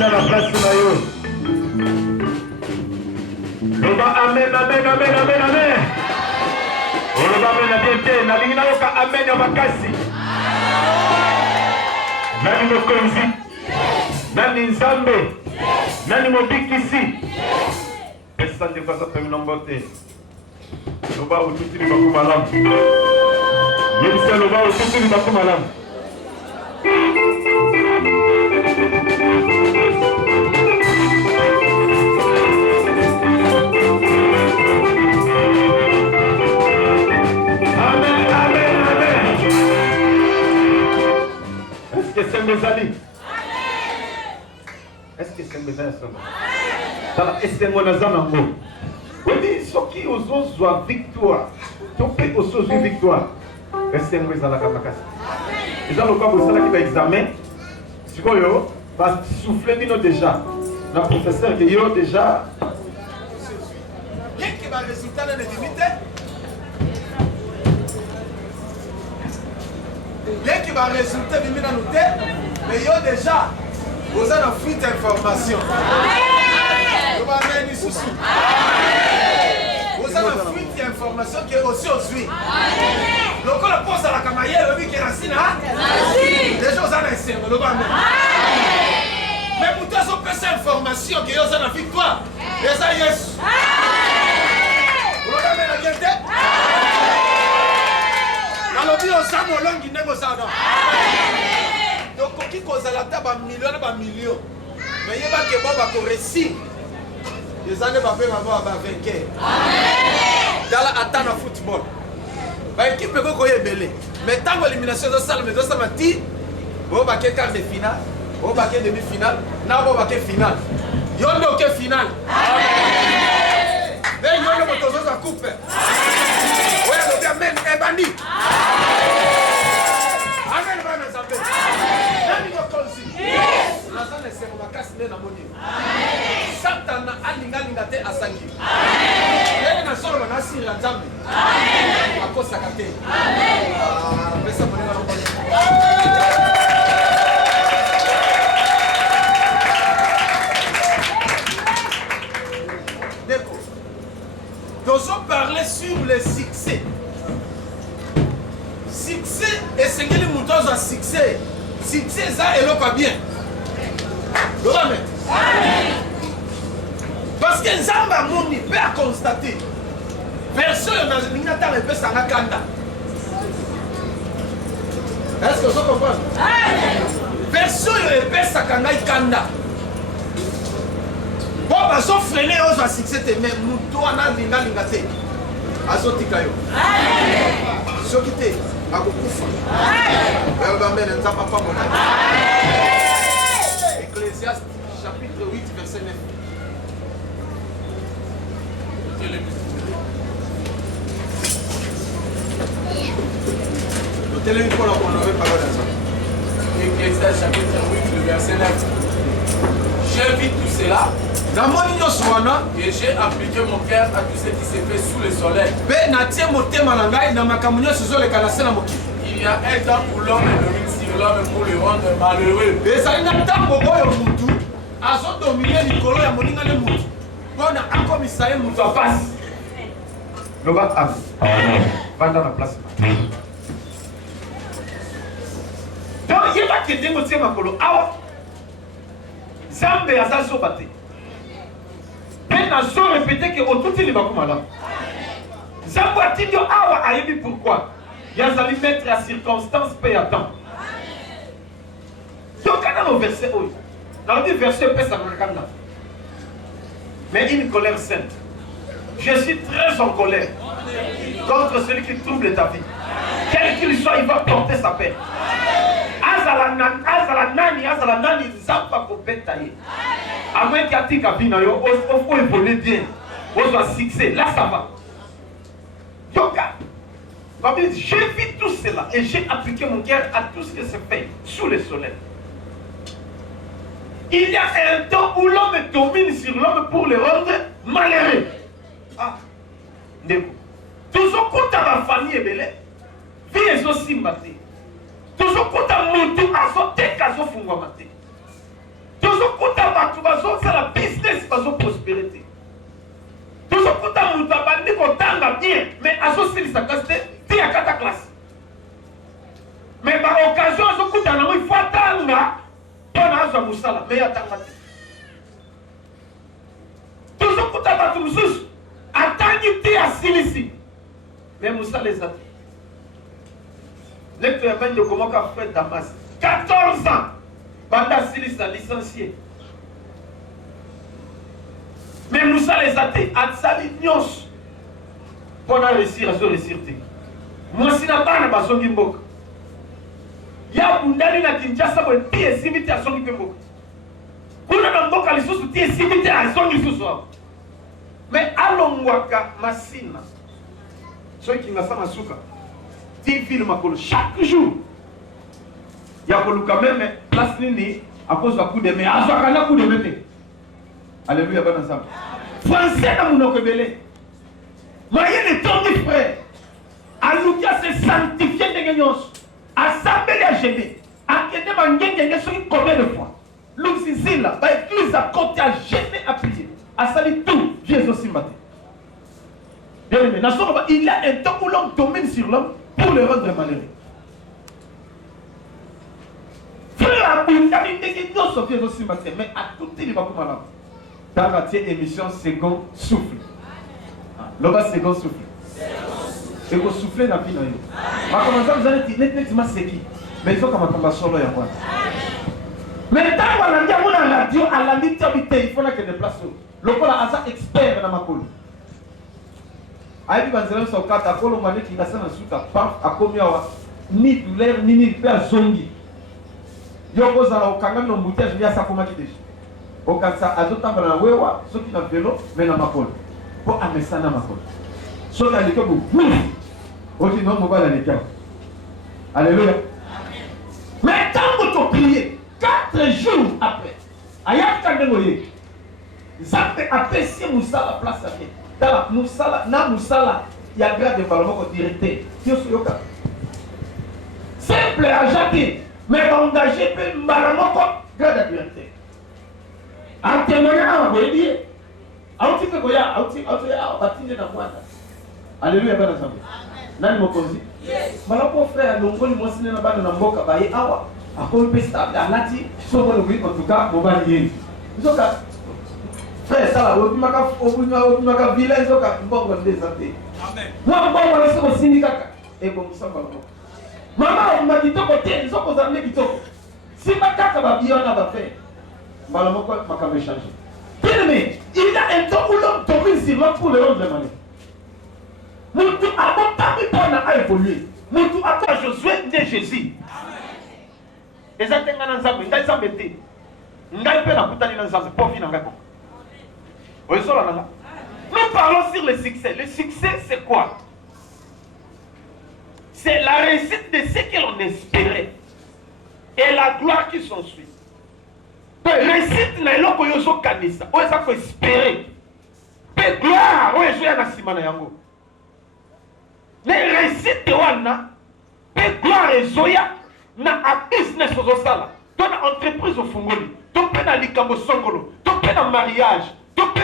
Vanda la place na yo. Loba amen, amen, amen, amen, amen. Loba amen, amen, na lingina yoka amen ya makasi. Nani mokonzi? Nani nzambe? Nani mobikisi? Pesa ndi kwa sape minombote. Loba ututi ni baku malamu. Yebisa loba ututi ni baku malamu. Est-ce que c'est mes amis? Est-ce que c'est mes amis? Est-ce que c'est mon amis? Oui, ce qui osent victoire, topé osent victoire. Est-ce que c'est mes amis? Ils ont le corps pour ça qui va examen. Si vous va souffler déjà. Le professeur qui est déjà. Qui va résultat de l'intimité? Bien qui va résulter de dans nos têtes, mais il y a déjà, vous avez une fuite d'information. Vous avez une souci. Vous avez une fuite d'information qui est aussi au suite. Donc on la pose à la camaille, le qui est racine, déjà vous avez un cerveau, le bas. Mais pour toi, on peut cette information qui est dans la victoire. Et ça y est. Vous l'avez la gueule. Alors, on s'en va long, il n'est pas ça. Donc, qui cause la table à millions, mais il y a pas que bon récit. Les années va faire avoir vainqueur. Dans la attente de football. L'équipe peut pas être belée. Mais tant que l'élimination de salle, mais de ça m'a dit, on va faire quart de finale, on va faire demi-finale, on va faire finale. Il y a une finale. Mais il y a une autre coupe. Oui, on va même un bandit. Amen, va nous appeler. Nani go konsi. Yes. La zone c'est ma casse na moni. Amen. Satan alinga te asangi. Amen. Yeye na solo na sira nzambe. Amen. Akosa kate. Amen. Pesa moni na moni. D'accord. Nous allons parler sur le succès. Succès et ce que les moutons ont succès. Succès, ça et l'eau pas bien. Amen. Parce que Nzamba Mouni peut constater. Version dans le Nata le peut s'en kanda. Est-ce que vous comprenez? Version le peut s'en kanda. Bon, bah, sauf freiner aux succès, mais mouton a l'ingate. Azotika yo. Sokite. Ecclésiaste chapitre 8 verset 9. Ecclésiaste chapitre 8 le verset 9. J'ai vu tout cela. Et j'ai appliqué mon cœur à tout ce qui s'est fait sous le soleil. Il y a un temps pour l'homme et domine sur l'homme pour le rendre malheureux. Pendant la place. Donc, il y a que des motifs à Kolo. Ah, Zambé a ça sobaté. Mais n'a pas répété que autour de l'Ibakoumala. Zambé a dit ah, aïe, pourquoi? Il y a allé mettre la circonstance paye à temps. Donc, quand on a le verset, dans le verset, mais une colère sainte. Je suis très en colère contre celui qui trouble ta vie. Quel qu'il soit, il va porter sa peine. Azalanani, Zamba Kopetaye. À moins qu'il y ait un cabine, il faut évoluer bien. On doit fixer. Là, ça va. Donc, j'ai vu tout cela et j'ai appliqué mon cœur à tout ce qui se fait sous le soleil. Il y a un temps où l'homme domine sur l'homme pour le rendre malheureux. Ah, toujours quand ta famille est belle, vie aussi maté. Toujours quand ta moutou a sauté, a sauté. Toujours quand ta bazo ça la business bazo prospérité. Tout ça pour ta muta bandi ko tanga bien mais azo sili sa classe ti ya kata classe. Mais par occasion azo kuta na il faut tanga pona azo musala mais atanga. Tout ça pour ta batu mususu atangi ti asilisi. Mais musala les a. Lecteur ben de comment qu'a fait Damas 14 ans. Banda Silis a licencié. Mais Moussa les a dit, à Sali Nyos, pour réussir à se réussir. Moi, si n'a pas de son gimbok. Ya Bundali na Kinshasa, pour tirer simité à son gimbok. Pour ne pas qu'à l'issue, tirer simité à son gimbok. Mais allons waka masina. Ceux qui n'ont pas masuka. 10 films chaque jour. Il y a quand même place nini à cause de coup de main. À coup de main. Alléluia, bon ensemble. Français dans mon okebele. Moyen de ton frère. Aloukia se sanctifié de gagnos. Assemblée à gêner. À qu'aider ma gagner sur combien de fois. L'Uxizil là, va église à côté à gêner à prier. À salir tout. Jésus aussi matin. Bien aimé, il y a un temps où l'homme domine sur l'homme pour le rendre malheureux. Frère, il y a une négligence sur Dieu aussi matin, mais à tout il va pas malade. Dans la émission second souffle. L'homme second souffle. Et vous soufflez dans la vie. Ma commençant vous allez dire nettement c'est qui. Mais il faut qu'on tombe solo et quoi. Mais tant qu'on a dit à la radio, à la habité, il faut que des places. Le col a expert dans ma colle. Aïe, banzela so kata kolo mane ki ngasa na suka paf akomi awa ni douleur ni pe azongi yoko za na okanga no mbouteage ya sa koma kideshi okansa azotamba na wewa soki na vélo mais na makolo po amesa na makolo soki alike bo oti no mobala le kia. Alléluia. Mais quand vous priez 4 jours après ayaka kandengoye Zambé apprécie Moussa la place à pied. Musala, il y a grave de parlement directeur. Simple à Jacques, mais engagé peut parlement grave de directeur. En témoignant, vous voyez, alléluia, bien ensemble. Nani mokozi? Malako frère, l'ongoli mwasine na bana na mboka baye awa. Akolo pesta alati, sobo no en tout cas, mobali yeni. Zoka frère, ça là, on m'a village, on a bon des santé. Amen. Moi, on va laisser au syndicat. Et bon, ça va. Maman, on m'a dit, côté, ils ont posé un petit si ma carte va bien, on va faire. Malheureusement, ma carte va changer. Bien aimé, il y a un temps où l'homme domine sur l'autre pour le rendre malin. Moutou a mon parmi pour a évolué. Moutou a toi Josué de Jésus. Et ça, c'est un ensemble. Il y a un ensemble. Il y a un ensemble. Pour finir, nous parlons sur le succès. Le succès, c'est quoi? C'est la réussite de ce que l'on espérait et la gloire qui s'ensuit. La réussite, c'est ce que l'on espérait. La gloire, c'est ce que l'on espérait. La réussite, la gloire, c'est na business dans l'entreprise au Fungoli, dans l'Ikambo Songolo, dans le mariage.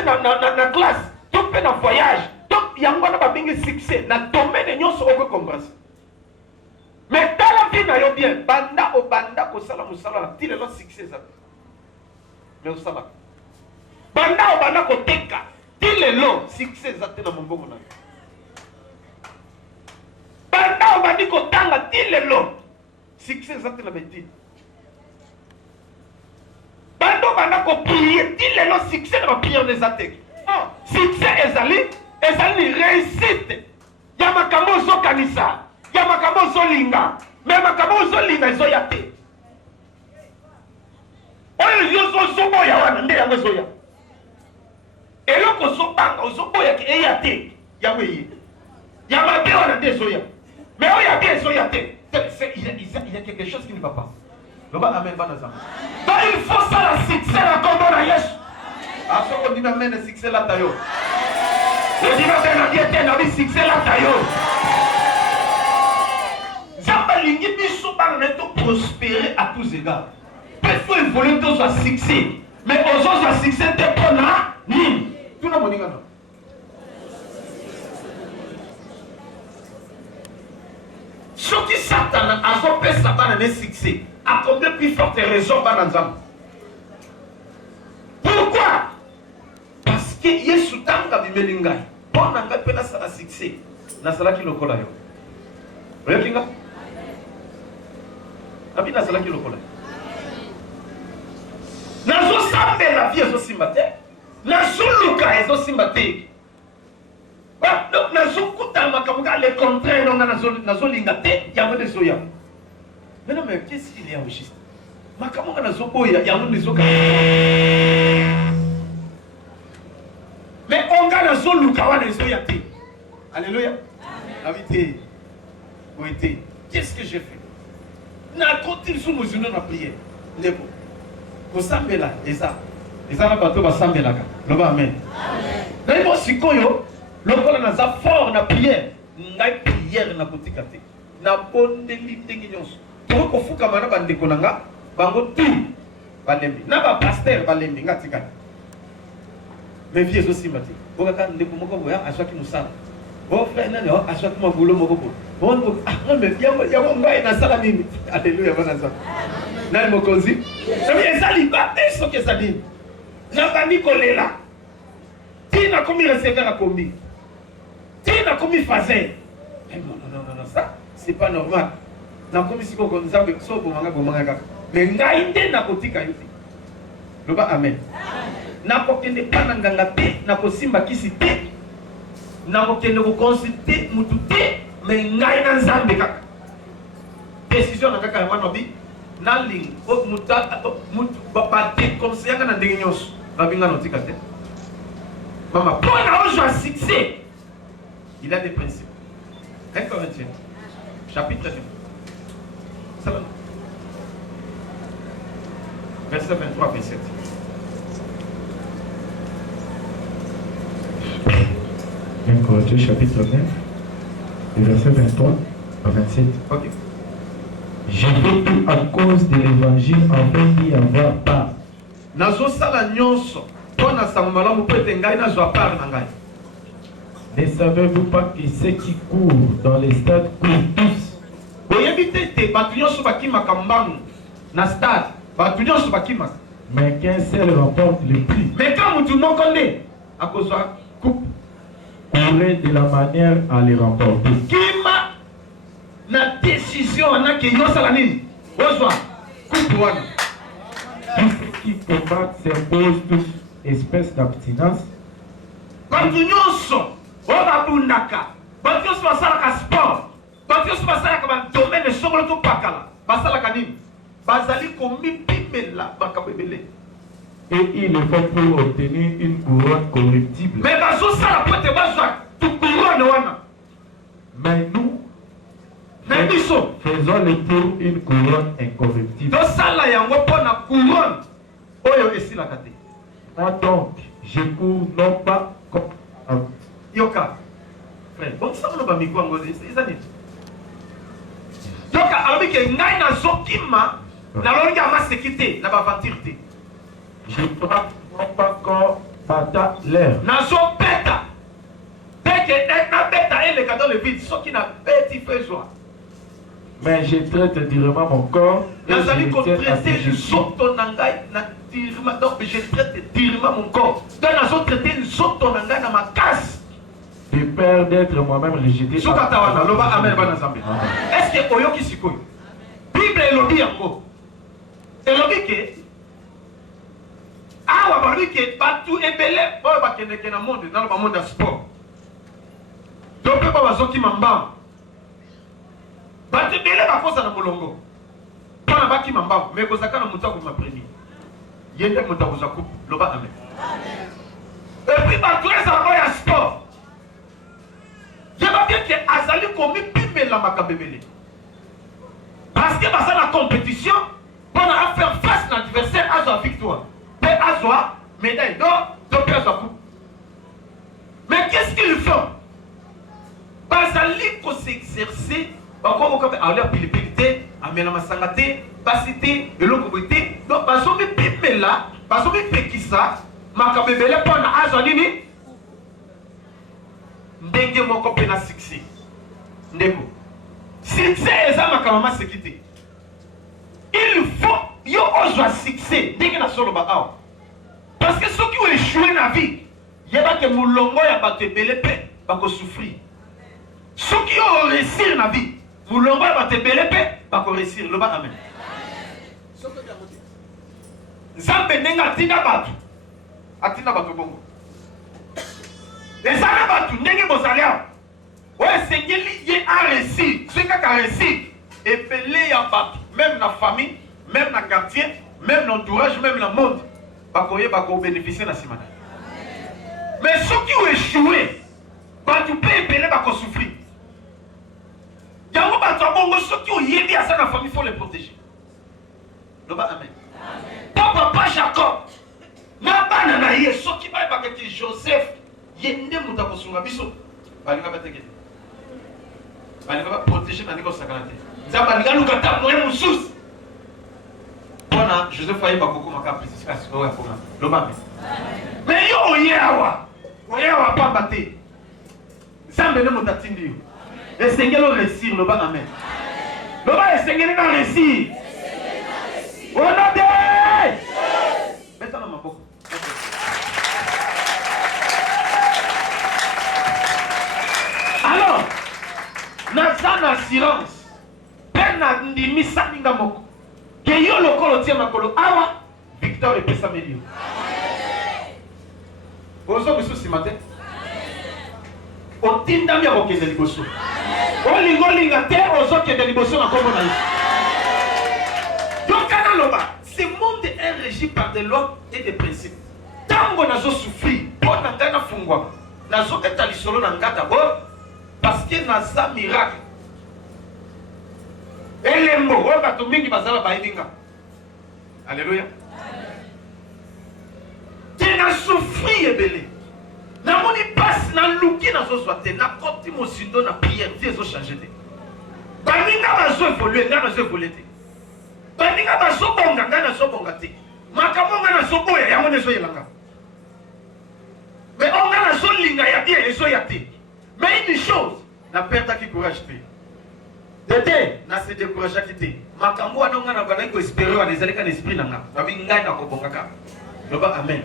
Na classe, donc na voyage, donc yango na babingi succès, na domaine nyonso oko kombrasi. Mais dans la vie na yo bien, banda o banda ko sala musala, ti le succès ça. Mais o sala. Banda o banda ko teka, ti le succès ça te na mbongo na. Banda o bandi ko tanga, ti le succès ça te na beti. Bando banda ko prier, dit le succès de ma prière des attaques. Succès ezali réussite. Ya makambo zo kanisa, ya makambo zo linga, mais makambo zo linga zo yate. Oyo yo zo boya wana nde yango zo ya. Eloko zo banga zo boya ki eyate, ya weyi. Ya mabe wana nde zo ya. Mais oya bien zo yate. Il y a quelque chose qui ne va pas. Amen. Donc il faut ça la succès la combo na Yesu. A ce qu'on dit amen le succès la tayo. On dit amen la diète na bi succès la tayo. Zamba lingi biso ba na to prospérer à tous égards. Peut faut évoluer dans un succès. mais aux autres à succès te pona nini tout le monde dit non. Ce qui Satan a fait ça dans un succès, à combien plus forte raison dans l'ensemble? Pourquoi? Parce que Yesu tanga bimelingai. Bon nanga pena ça succès. Na sala ki lokola yo. Oyo kinga? Abi na sala ki lokola. Na zo sambe la vie zo simbate. Na suluka ezo simbate. Ba donc na zo kutama kamuka le contraire non na zo lingate ya mo de soya. Mais non mais qu'est-ce qu'il y a au juste? Makamonga na zo boya ya mo de soka. Mais on gagne un seul loukawa dans les yeux. Alléluia. Amen. Qu'est-ce que j'ai fait? Na continue sous nos yeux dans la prière. Nebo. Ko sambela eza. Eza na bato ba sambela ka. Loba amen. Amen. Nebo sikoyo, lokola na za fort na prière. Ngai prière na kotika te. Na bondeli ndenge nyonso. To ko fuka mana bandeko nanga, bango tu. Balembi. Na ba pasteur balembi ngatika. Mais vieux aussi maté. Bon quand les pour moi à chaque musala. Bon frère non à chaque mois boulot moko. Bon mais bien ya mon gars na sala nini. Alléluia bana ça. Na mokonzi. Ça vient ça liba est-ce que ça dit. Na bani kolela. Ti na komi recevoir à komi. Ti na komi fazer. Non ça c'est pas normal. Na komi siko comme ça avec so bomanga. Mais ngai nde na kotika yote. Loba amen. Nakokende pana nganga te, nakosimba kisi te, nakokende consulter mutu te, mais ngai na nzambe kaka. Décision na kaka mwana bi, na ling, mutu ba te conseiller na ndenge nyonso, na binga no tika te. Mama, pour na ojo a succès, il a des principes. 1 Corinthiens, chapitre 9. Ça va. Verset 23, 27. 1 Corinthiens chapitre 9, verset 23 à 27. Ok. Je fais tout à cause de l'évangile afin d'y avoir part. Nazo sala nyonso, pona samalamu pete ngai nazo part na ngai. Ne savez-vous pas que ceux qui courent dans les stades courent tous? Boyebite te batu nyonso bakimaka mbangu na stade, batu nyonso bakimaka. Mais qu'un seul remporte le prix. Mais quand mutu moko nde akozwa coupe, courez de la manière à les remporter. kima na décision anake yosala nini ozwa coupe wana. Tous ceux qui combattent s'imposent toute espèce d'abstinence. Batu nyonso oyo babundaka, batu nyonso basalaka sport, batu nyonso basalaka badomaine songolo to pakala, basalaka nini? Bazali komipimela makambo ebele. Et ils le font pour obtenir une couronne corruptible. Mais bazosala po ete bazwa tu couronne wana. Mais nous faisons le pour une couronne incorruptible. Tosala yango pona couronne oyo esilaka te. Moi donc, je cours non pas comme Yoka frère, bon ça on va mikwa ngoli ezani. Yoka alobi ke ngai na zokima na longa ma sécurité na ba aventure te. je frappe non pas comme bata l'air. Na zo beta. Dès que na beta elle est dans le vide, ce qui n'a petit fait joie. Mais je traite durement mon corps. Et Nazali ko je tiens à ce traiter que je soto na ngai na dirima, donc je traite durement mon corps. Donc nazo traiter soto na ngai na ma casse. de peur d'être moi-même rejeté. Sukata wana loba amen bana zambe. Est-ce que oyoki sikoyo? Bible elobi yango. Elobi ke awa balobi ke batu ebele oyo bakendeke na monde dans le monde ya sport. Donc pe bazoki mamba. Batu ebele bakosa na molongo. Pana baki mamba, mais kozaka na mutu akoma premier. Yende mutu akozwa coupe, loba amen. Et puis batu ezala ya sport. Je vois bien que Azali komi pime la makabebele. Parce que dans la compétition, on a faire face à l'adversaire à sa victoire. Mais à soi, médaille d'or, deux pièces à coupe. Mais qu'est-ce qu'ils font? Bazali ko s'exercer, encore à leur pilipilité, à Mélamasangate, Basité, et l'autre côté. Donc, bazomi pime là, Bazo mipekisa makambo ebele mpona azwa nini ndenge moko mpe na succès. Ndeko succès eza makambo maseki te. Il faut yo ozwa succès ndenge nasoloba awa, parce que soki oéchoué na vie yebake mulongo ya bato ebele mpe bakosouffrir. Soki yo réussir na vie mulongo ya bato ebele mpe bakoréussir. Loba amen. Nzambe ndenge atinda bato bongo eza na bato ndenge bozali awa oyo esengeli ye aréussir. Soki kaka réussir ebele ya bato, même na famille, même na quartier, même na entourage, même na monde bakoyeba kobénéficier na nsima na ye. Mais soki oéchoué bato mpe ebele bakosouffrir. Yango bato ya bongo soki oyebi aza na famille faut les protéger. Loba amen. Papa Jacob na bana na ye soki bayebaka ke Joseph ye nde moto akosunga biso balinga batekete balinga baprotéger na ndenge osakana te. Nzambe alinga luka ta moye mosusu mpona Joseph ayeba kokomaka précision oyo akoma. Loba amen. Mais yo oye awa pamba te Nzambe nde moto atindi yo esengeli oréussir. Loba amen. Loba esengeli na réussir. Ona de meta na maboko. Alors naza na assurance mpe na ndimisa ninga moko ke yo lokolo tie makolo awa victoire epesameli yo. Ozo biso nsima te otindami ya kokende liboso. Olingolinga te ozokende liboso na kombo na yo. Ce monde est régi par des lois et des principes. Tango nazo souffrir, pour nangana fungwa, nazo keta lisolo nangata bo, parce que naza miracle. Elembo, oba to mingi bazala baidinga. Alléluia. Tu na souffrir ebele. Na moni passe na luki nazo soite, na koti mosindo na prière, Dieu zo changer te. Baninga bazo évoluer, nga nazo évoluer te. Baninga bazobonga nga nazobonga te. Makambo nga nazoboya yango nezoyelanga. Mais on nga nazolinga ya bien ezoya te. Mais une chose, na perdaki courage te. Tete na se découragaki te. Makambo wana nga na banaki ko espérer wana ezalika na esprit nanga. Babi ngai na kobongaka. Loba amen.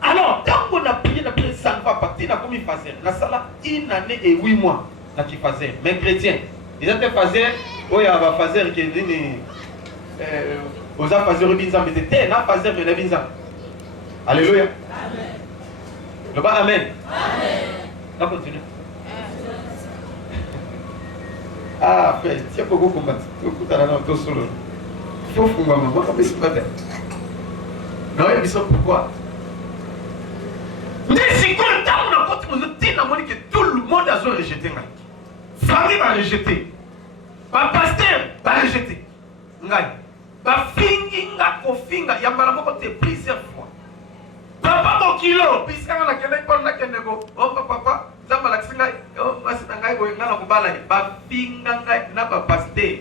Alors, tango na prier ça ne va pas te na komi fazer. Na sala 1 année et 8 mois na ki fazer. Mais chrétien, ils étaient fazer oya ba fazer ke nini oza fazer binzambe te na fazer me na binzambe. Alléluia. Amen. Loba amen. Amen. On continue. Ah, frère, tu as beaucoup combattu. Beaucoup dans la solo. Il faut fouiller maman, comment est-ce que tu non, ils sont pourquoi? Mais si quand on a continué que tout le monde a rejeté. Famille va rejeter. Ba pasteur va rejeter. Ngai. Ba fingi nga kofinga ya mara moko te plusieurs fois. Papa mokilo, puisque on a kende ko na kende ko. Oh papa, zamba la kinga, oh masina ngai ko ngana ko bala. Ba finga ngai na ba pasteur.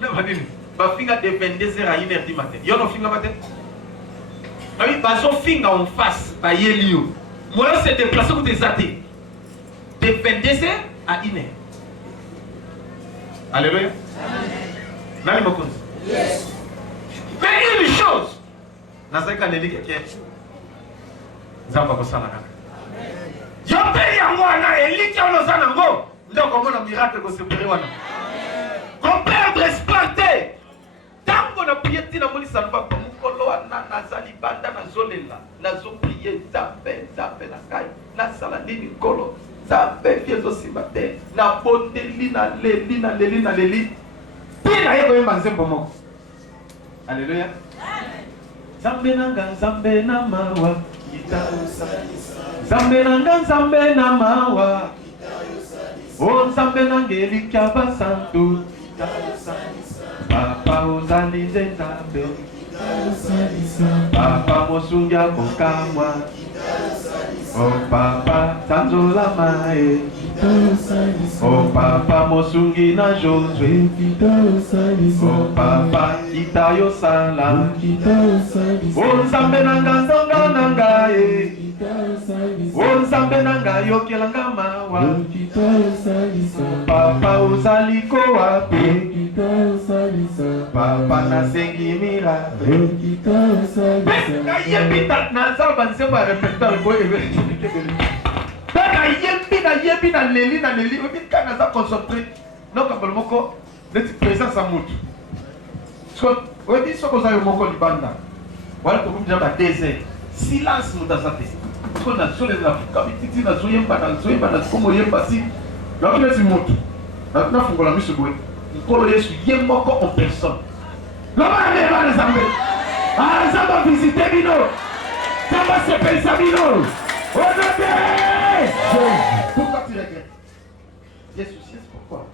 Na madini. Ba finga de 22h à 1h du matin. Yo no finga matin. Oui, bazo finga en face ba yelio. Moi c'est déplacé pour des athées. De 22h à 1h. Alléluia. Amen. Yes. Mais une chose, Nazaka ne dit que Zamba Kosana. Yo paye en moi, Eliki en Ozanango. Donc, comment un miracle que c'est pour qu'on perd respecté. Tant qu'on a prié, tu n'as pas dit ça ne va pas. Nazali banda nazolela nazoprier Nzambe Nzambe na kai na sala nini kolo Nzambe viezo simate na bondeli na leli pina yeko yemba nzembo moko. Alléluia. Nzambe na mawa Nzambe na mawa o Nzambe na ngeli kyaba santu papa ozali Nzambe papa mosungia kokamwa oh papa tanzola mae Oh papa mosungi na Josué. Oh papa itayo sala. Oh nzambe nanga nzonga nanga e. Oh nzambe nanga yokelanga mawa. Papa ozaliko wapi. Papa nasengi mira. Na yebita na zaba nzemba repertoire ko ebe. Na yebi na leli obika na za concentré non kabalo moko neti présence à mutu so obi soko za yo moko libanda wala to kumja ba désert silence mutazate so na sole na kabititi na zoyemba na komo yemba si na kinesi mutu na fungola miso boy nkolo Yesu yemoko en personne laba ne ba nzambe nzamba visiter bino nzamba se pensa bino pourquoi tu regrettes? Dieu est soucieux, c'est pourquoi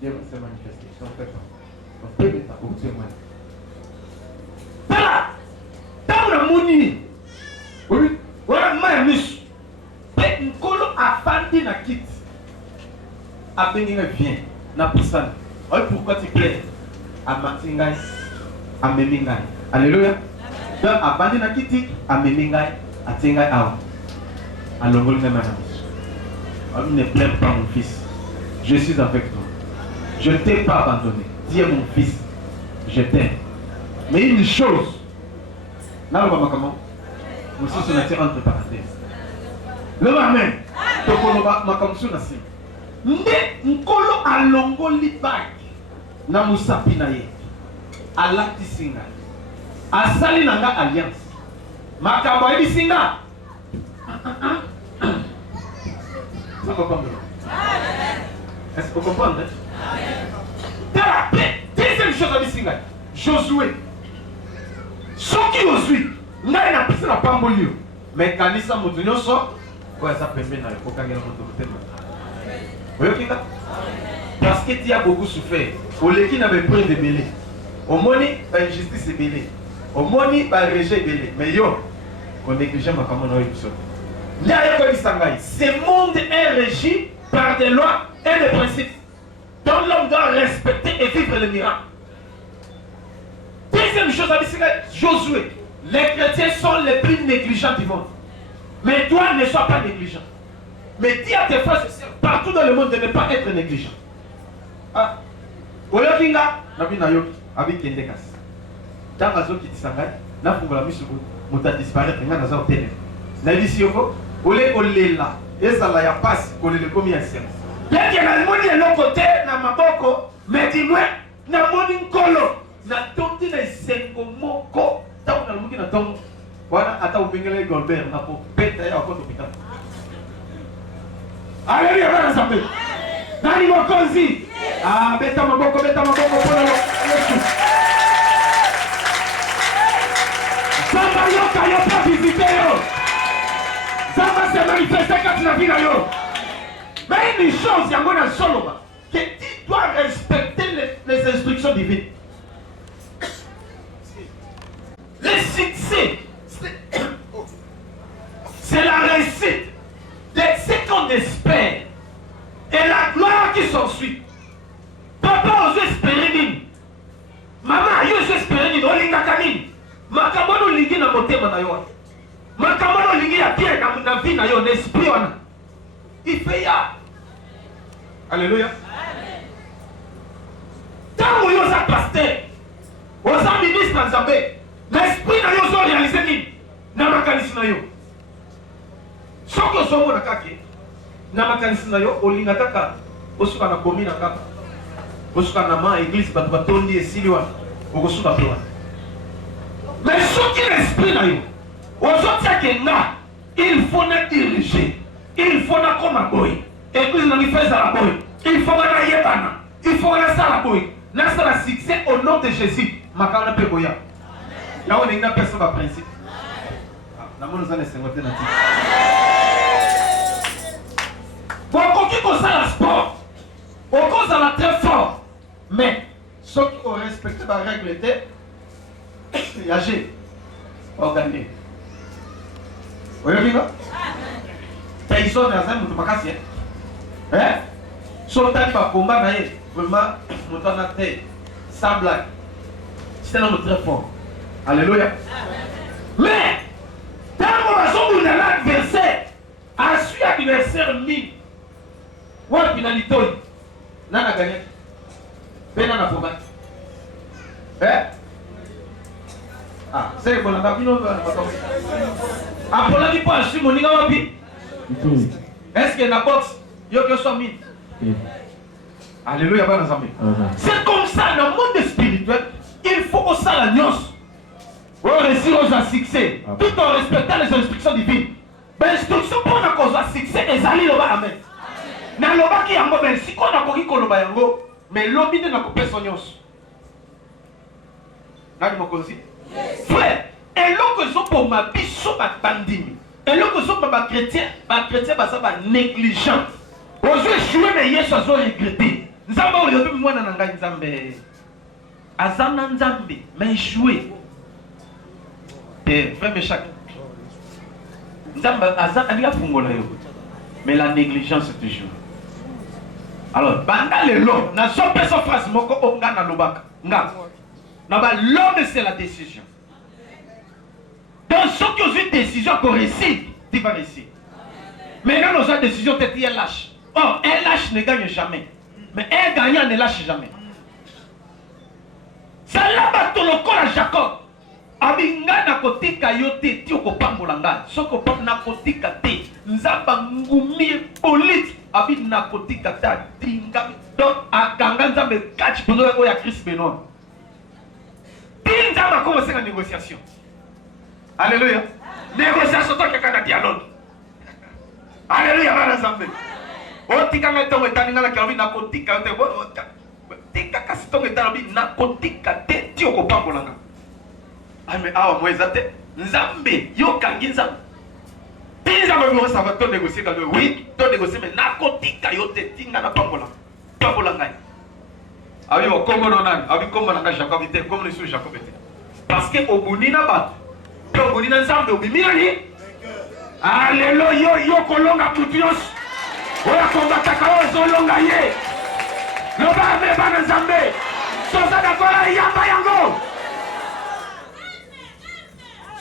Dieu va se manifester. On fait pas. On peut mettre au témoin. Voilà! Dans le mouni, oui, voilà, ma miche. Mais une colo a fandi na kit. A bénir vient, na poussane. Oui, pourquoi tu plais? A matingai, a memingai. Alléluia. Donc, a bandi na kiti, a memingai, a tingai awa. Alors, vous ne plains pas mon fils. Je suis avec toi. Je ne t'ai pas abandonné. Dis à mon fils, je t'aime. Mais une chose, là on va comment? Nous sommes entre parenthèses. Le amen. Donc on va makamsu nasi. Nde nkolo alongo libak na musapi na ye. Alati singa. Asali nanga alliance. Makambo ebi singa. Vous comprenez? Est-ce que vous comprenez? Deuxième chose à dire, Josué. Ce qui Josué, n'a pas pris la pambolio. Mais quand il s'est monté, il ça permet de faire. Parce que tu as beaucoup souffert. Au lieu qu'il n'avait pas de belé. Au moins, l'injustice est belé. Au moins, le rejet est belé. Mais yo, on néglige ma camarade. Ce monde est régi par des lois et des principes dont l'homme doit respecter et vivre le miracle. Deuxième chose à dire, Josué, les chrétiens sont les plus négligents du monde. Mais toi, ne sois pas négligent. Mais dis à tes frères et sœurs, partout dans le monde, de ne pas être négligent. Ah, Oyokinga, Nabina Yoki, avec Kendekas. Dans la zone qui t'sangai, n'a pas la mise mouta disparaître, n'a pas obtenu. N'a dit si yoko, olé olé là, et ça là, y a pas qu'on est comme un ciel. Là, il y a un monde de l'autre côté, n'a ma boko, mais dis-moi, n'a mon colo, n'a tombé les sengo moko, tant qu'on a le monde qui n'a tombé. Voilà, attends, vous venez Golbert, n'a pas pété à côté d'hôpital. Alléluia, va l'ensemble. Nani mokozi. Ah, beta maboko pour le Samba yoka yo pas visiter yo. Samba se manifester quand tu n'as vu yo. Mais une chose, il y a mon solo, que tu dois respecter les instructions divines. Le succès, c'est la réussite de ce qu'on espère et la gloire qui s'ensuit. Papa, ose espérer nini? Maman, yo ose espérer nini? Olingaka nini? Makambo lingi na motema na yo. Makambo lingi ya bien na vie na yo, l'esprit wana. Il fait ya. Alléluia. Tant yo sa pasteur, oza ministre na Nzambe, l'esprit na yo zo réaliser nini? Na makanisi na yo. Soko somo na kake. Na makanisi na yo olinga kaka. Osuka na komi na kaka. Osuka na ma église batu batondi esili wana. Okosuka pe wana. Mais soki l'esprit na yo. Ozotia kenga. Il faut na diriger. Il faut na koma boy. Église na nifeza la boy. Il faut na yebana. Il faut na sala boy. Na sala succès au nom de Jésus. Makana pe boya. Là on est une personne à principe. La mono za nesengote na ti. Beaucoup qui connaissent la sport, beaucoup sont très fort, mais ceux qui ont respecté la règle étaient âgés, organisés. Vous voyez ça? Tyson est un peu Hein? Son temps va combattre, vraiment, mon temps a été sans blague. C'est un homme très fort. Alléluia. Mais, quand on va sur l'adversaire, à suivre l'adversaire, ou à finalité, on a gagné. Mais on a combattu. Hein? Ah, c'est bon, on a gagné. Après, on a dit pas, je suis mon nigga. Est-ce qu'il y a une boxe? Il y a que 100 000. Alléluia, bon ensemble. C'est comme ça, dans le monde spirituel, il faut aussi la nuance. Pour réussir aux succès, tout en respectant les instructions divines. L'instruction pour la cause de succès, les alliés le bas amen. Dans le bas qui est en mode, si on a compris qu'on le bas yango, mais l'homme n'a pas coupé son nuance. Là, je me connais. Frère, et l'homme que sont pour ma vie, sont ma bandine. Et l'homme que sont pour ma chrétien, ça va négligent. Aujourd'hui, échoué, mais hier, ça va regretter. Nous avons regretté, moi, dans la Nzambe. Azana Nzambe, mais échoué. Frère Méchac. Nzambe, Azana, il y a Fungola. Mais la négligence, c'est toujours. Alors, pendant le long, dans son personne phrase, moko onga na lobaka. L'homme, c'est la décision. Dans ceux qui ont une décision qu'on réussit, tu vas réussir. Maintenant, nos autres décisions, tu es lâche. Or, un lâche ne gagne jamais. Mais un gagnant ne lâche jamais. C'est là que tu le Jacob. Abinga na kotika yote ti okopambolanga. Soko pam na kotika te. Nzamba ngumi polite. Abi na kotika ta dinga. Donc akanga nzambe catch pour nous ya Chris Benoit. Nzamba commencer la négociation. Alléluia. Négociation toi qui a dialogue. Alléluia bana nzambe. Otika na to etaninga la kabi na kotika te. Tika kasi to etanabi na kotika te ti okopambolanga. Mais ah, moi, c'est Nzambe, yo kangi Nzambe. Nzambe, ça va te négocier quand oui, te négocier, mais nakotika yo te tinga na pambola. Pambola ngai. Abi o Congo nonan, abi Congo nanga Jacob était comme le sous Jacob était. Parce que au bonina bat, au bonina Nzambe obimina ni. Alléluia, yo kolonga putios. Oya kombata ka ozolonga ye. Loba me bana Nzambe. Sosa da kola yamba yango.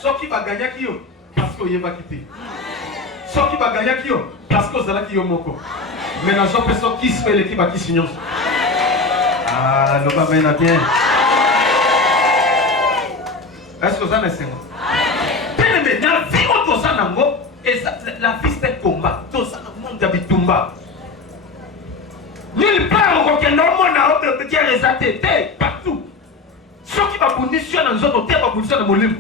Ce qui va gagner qui yo parce qu'il va quitter. Ce qui va gagner qui yo parce que zala qui yo moko. Mais la gens personne qui se fait l'équipe va qui signe. Ah, le va bien bien. Est-ce que ça n'est pas? Mais dans la vie on doit nango et la vie c'est un combat. Tout ça dans le monde d'habitumba. Nulle part au Kenya on a autre qui est résalté partout. Ce qui va punition dans autres terres va punition dans mon livre.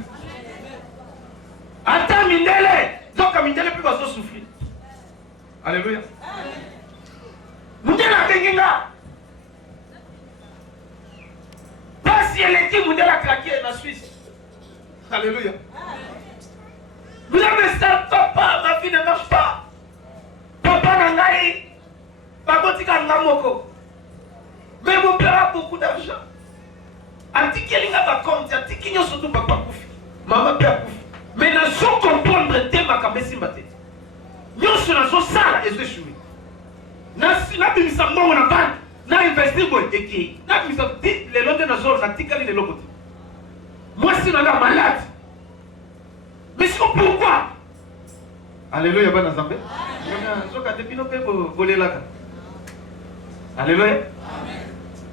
Attends, Mindele! Donc, Mindele plus va se souffrir. Alléluia. Mindele a benginga. Pas si elle est qui, Mindele a craqué en Suisse. Alléluia. Vous avez ça, papa, ma vie ne marche pas. Papa Nangaï, papa Tika Ngamoko. Mais mon père a beaucoup d'argent. Antiki Elinga va compte, Antiki Nyo surtout papa Koufi. Maman père Koufi. Mais nous sommes comprendre le thème à Kambesimbate. Nous sommes ça et c'est choué. Nous sommes on a pas. Nous investir pour équipe. Nous sommes dit les Londres nous sommes articles les locaux. Moi si nous sommes malades. Mais c'est pourquoi? Alléluia bon ensemble. Je quand depuis nous peut voler là. Alléluia.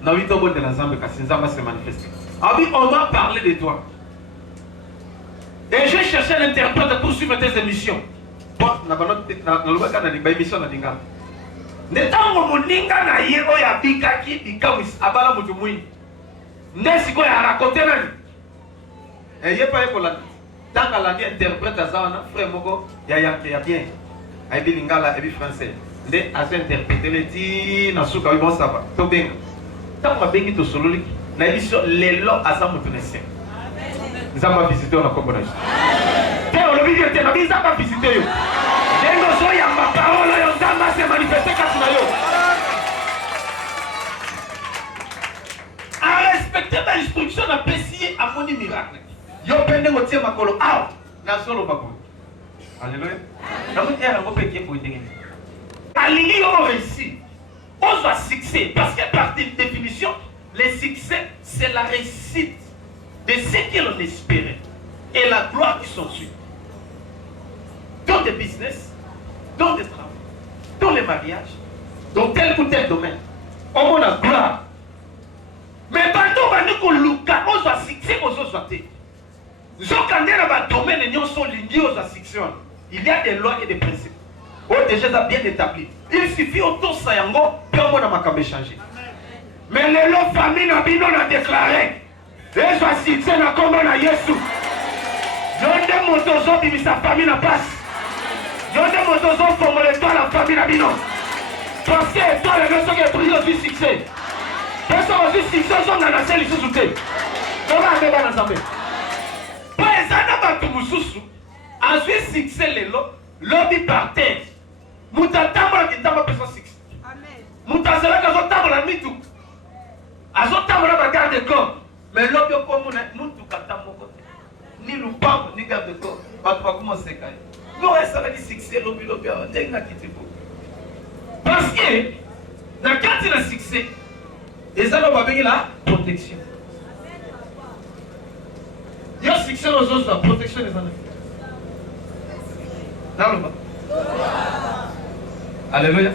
Nous vivons bon de l'ensemble quand Nzamba se manifeste. Ah oui, on m'a parlé de toi. Et j'ai cherché un interprète pour suivre tes émissions. Bon, na émission na dinga. Netango moninga na ye oya bikaki bikawis abala mutu mwini. Nesi ko ya raconter nani. Et ye pa ekola. Tanga la interprète azana frère moko ya bien. Ay bi lingala et bi français. Nde as interpréter le ti na suka bi bon ça va. To benga. Tanga bengi to sololi na émission lelo azamu tunese. Nous avons visité au Congo. On a visité, on a visité. Ma parole, on s'est manifesté à respecter l'instruction d'un PCI à mon miracle. Yo pende mo tie makolo out na solo bako. Alléluia. Na mo tie rango peke pour tenir. aligné au récit. On doit succès. Parce que par définition, le succès, c'est la réussite de ce que l'on espérait. Et la gloire qui s'ensuit. Dans des business, dans des travaux, dans les mariages, dans tel ou tel domaine. On a la gloire. Mais quand on doit succès aux autres. Il y a des lois et des principes. Déjà bien établis. Il suffit autour de Sayango, puis on a changer. Mais les lois familles ont déclaré. Et soit succès na comme on a Yesu. Yonde motozo bibi sa famille na passe. Yonde motozo formule toi la famille na bino. Parce que toi les gens qui ont pris aussi succès. Personne aussi succès sont dans la selle ici sous terre. Comment on va dans ensemble? Pas ezana batu mususu. Ensuite succès les lots, lobby par terre. Mutatambola kitamba personne succès. Amen. Mutasela kazo tambola mitu. Azo tambola ba garde corps. Mais lobby comme mutu katamoko. Ni lupango ni garde corps. Batu ba commencer kai. Nous reste avec succès lobby ndenga kitiko. Parce que dans quand il a succès, et ça va venir la protection. Il y a succès aux autres, la protection des enfants. Dans le bas. Alléluia.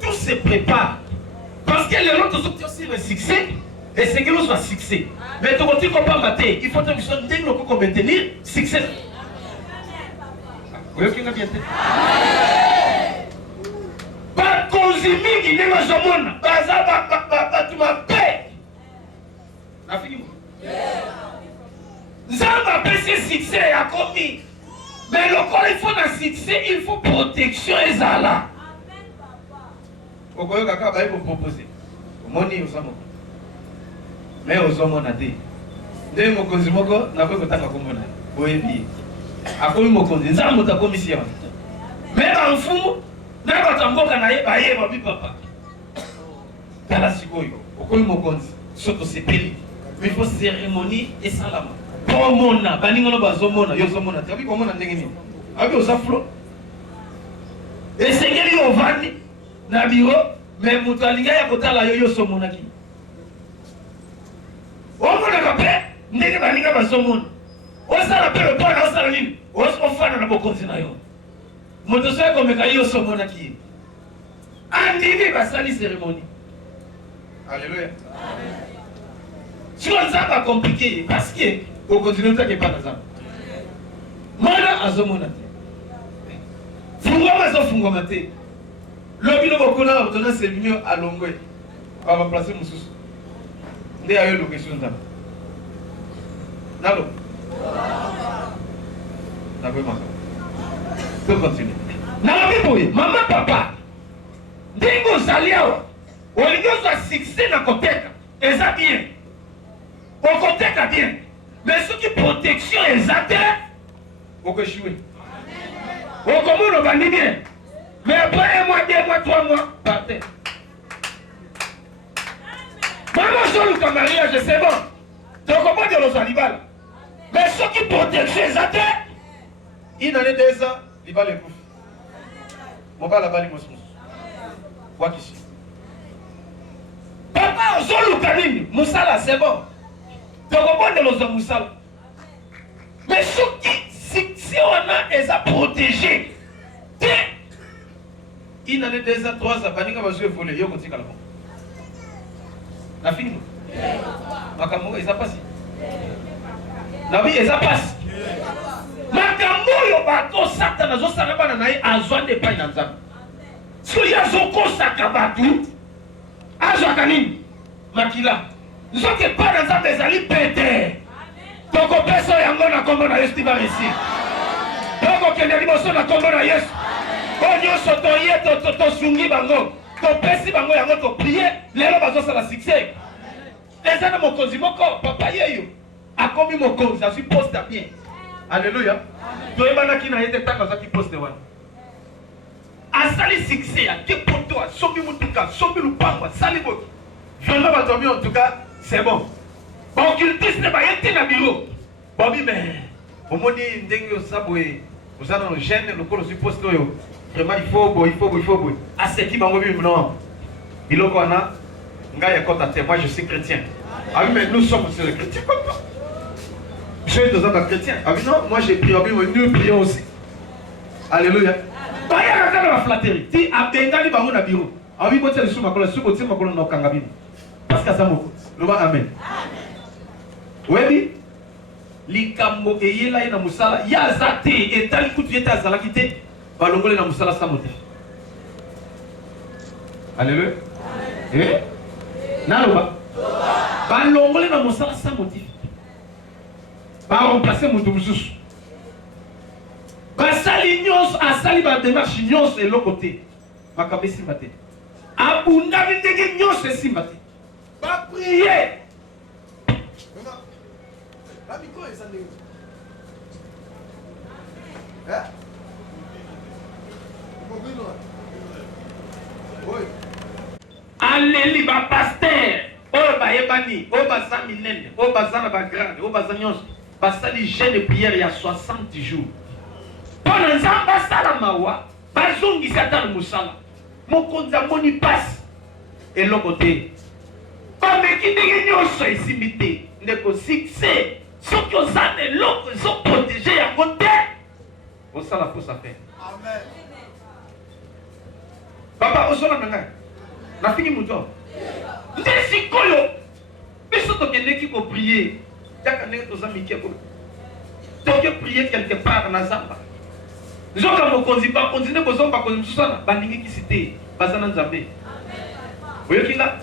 Tout se prépare. Parce que les autres sont aussi le succès. Et c'est que nous soit succès. Mais tu ne peux pas battre. Il faut que nous soyons maintenir succès. Vous voyez qui a bien fait? Pas consumé qui n'est pas son monde. Pas tu m'appelles. La fini. Zamba PC succès a commis. Mais le corps il faut un succès, il faut protection et zala. Amen papa. Pourquoi kaka ba vous proposer? Moni osamo. Mais osamo na te. Ndé mokonzi moko na ko kotaka komona. Oyebi. Akomi mokonzi nzambo ta commission. Mais ba mfumu na batamboka na ye ba ye ba bi papa. Kala sikoyo. Okomi mokonzi soto sepeli. Mais il faut cérémonie et salama. Pomona, baningono bazomona, yozomona. Tabi komona ndenge nini? Abi osaflo. Et sengeli ovani na biro, mais mutalinga ya kotala yoyo somona ki. Omona kape, ndenge baninga bazomona. Osala pe le bana osala nini? Ofana na bokonzi na yo. Moto soya komeka yo somona ki. Andini basali cérémonie. Alléluia. Amen. Si on ça pas compliqué parce que au continent ça qui pas dans ça. Mana azomona. Fungoma zo fungoma te. Lobino bokona otona c'est mieux à Longwe. On va placer mususu. Ndé ayo location ça. Nalo. Na quoi maka. To continue. Na biboye, maman papa. Ndingo zaliawa. Olingo za succès na koteka. Eza bien. Au côté bien, mais ce qui protection exacte, on peut jouer. Au commun, on va bien. Mais après 1 mois, 2 mois, 3 mois, partez. Maman, je le mariage, c'est bon. Donc, on va dire aux animaux. Mais ce qui protection exacte, il en est 2 ans, il va les bouffer. On va là-bas, les moussous. Quoi qu'ici. Papa, je le canine, Moussala, c'est bon. Donc on va dans los musala. Mais ce qui, si on a les a protégés, il en a 2 ans, 3 ans, panika va jouer voler, yo kotika là-bas. La fini. Makambo, ils a passé. La vie, ils a passé. Makambo, yo bato satana zo saraba na nae azwa de pa na nzambe. So ya zo ko sakabatu. Azwa kanini? Makila. Nous sommes pas dans un des alliés pétés. Donc, on peut se faire un combat à Yesu qui va réussir. Donc, on peut se un combat à Yesu. On y se toye, to sungi bango. To pesi bango yango to prier. Les gens vont se succès. Les gens mon cause, mon corps, papa yeyo. A commis mon cause, je suis posté bien. Alléluia. Toi, il y a été tant qui poste one. A sali succès, a que pour toi, sobi mutuka, sobi lupangwa, sali bot. Je ne vais pas tomber en tout cas. C'est bon. Bon, cultiste n'est pas été dans le bureau. Bobby, mais au moins, il y a un saboué. Vous avez un gène, le corps suppose que vraiment il faut boy. À ce qui m'a envoyé non. Il a quoi na? Moi je suis chrétien. Ah oui, mais nous sommes aussi des chrétiens comme toi. Je suis deux ans chrétien. Ah oui, non, moi j'ai prié, nous prions aussi. Alléluia. Bah, il y a la flatterie. Si à Bengali, bah, on a bureau. Ah oui, c'est le sous ma colonne, non, Kangabine. Parce que ça m'a dit. Amen. Oui, likambo eyela ina musala ya zate etali kutu yeta zala kite balongole na musala sa motif. Alléluia. Eh? Naloba. Balongole na musala sa motif. Ba remplacer mutu mususu. Basali nyos asali ba démarche nyos et l'autre côté. Makabesi mate. Abunda ndenge nyos esimate. Ba prier. La micro est sans dégoût. Hein? Oui. Alléluia, ba pasteur. Oh ba yebani, oh ba saminene, oh ba zana ba grande, oh ba zanyos. Basali jeûne de prière il y a 60 jours. Pendant nzamba sala mawa, bazongi satan musala. Mokonza moni passe. Et l'autre côté. Ba meki ndenge nyoso esimite, ndeko succès. Ceux qui ont des locaux, ils sont protégés à côté. On s'en la pousse à faire. Amen. Papa, on s'en la mangue. La fini mon job. Ndesi kolo. Mais ce qui faut prier. Yakane to zami kiako. Donc prier quelque part na zamba. Zoka mo konzi pas continuer ko zomba ko msusana bandingi ki cité. Bazana nzambe. Oyo kinga.